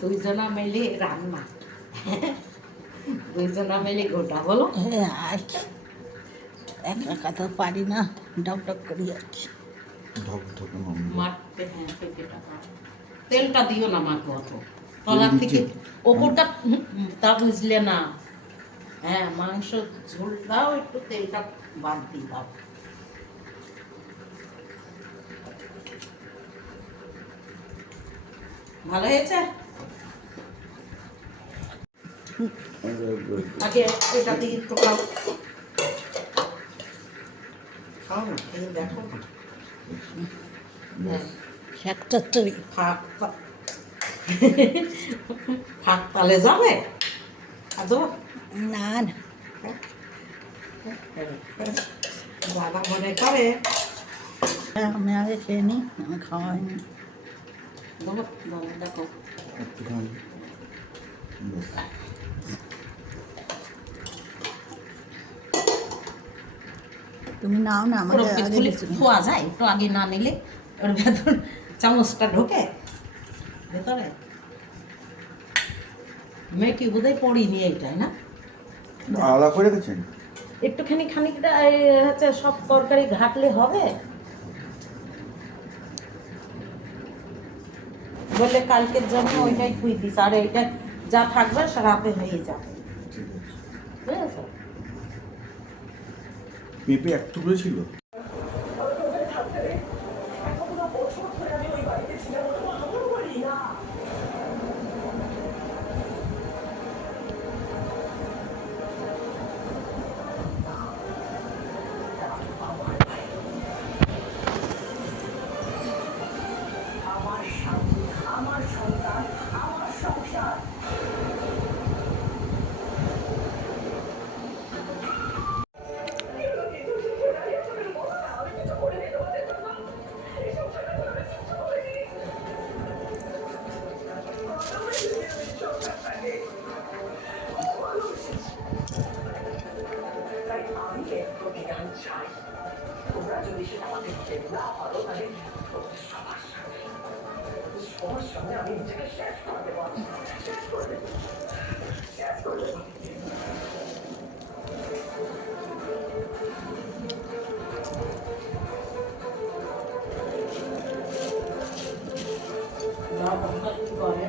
দুইজনা মিলে রান্না, দুইজনা মিলে গোটা বলো। হ্যাঁ, আর একা একা তো পারি না, ডক ডক করি আর কি। মারতে, হ্যাঁ পেঁপেটা তেলটা দিও না মাকে অত, তলার থেকে ওপরটা তা বুঝলে না। হ্যাঁ মাংস ঝোল দাও, একটু তেলটা বাদ দিয়ে দাও। ভালো হয়েছে। আগে এটা দিয়ে একটু খাও, খাও না, এই দেখো না শাক চচ্চড়ি ফাঁক ফাঁক তালে যাবে আজো না না, দাদা মনে করে। আমি আগে খেয়ে নিই, আমি খাওয়া হয়নি। দেখো তুমি নাও না, আমাকে আগে খোয়া যায়, একটু আগে না নিলে ওর ভেতর চামচটা ঢোকে ভেতরে। মেয়েটি বোধহয় পড়িনি এইটাই না, আলাদা করে রেখেছেন একটুখানি খানিকটা হচ্ছে সব তরকারি ঘাটলে হবে বলে কালকের জন্য ওইটাই খুই দিস, আর এইটা যা থাকবে রাতে হয়ে যাবে। বুঝেছো? পেঁপে এক টুকরো ছিল। যা বন্ধ করে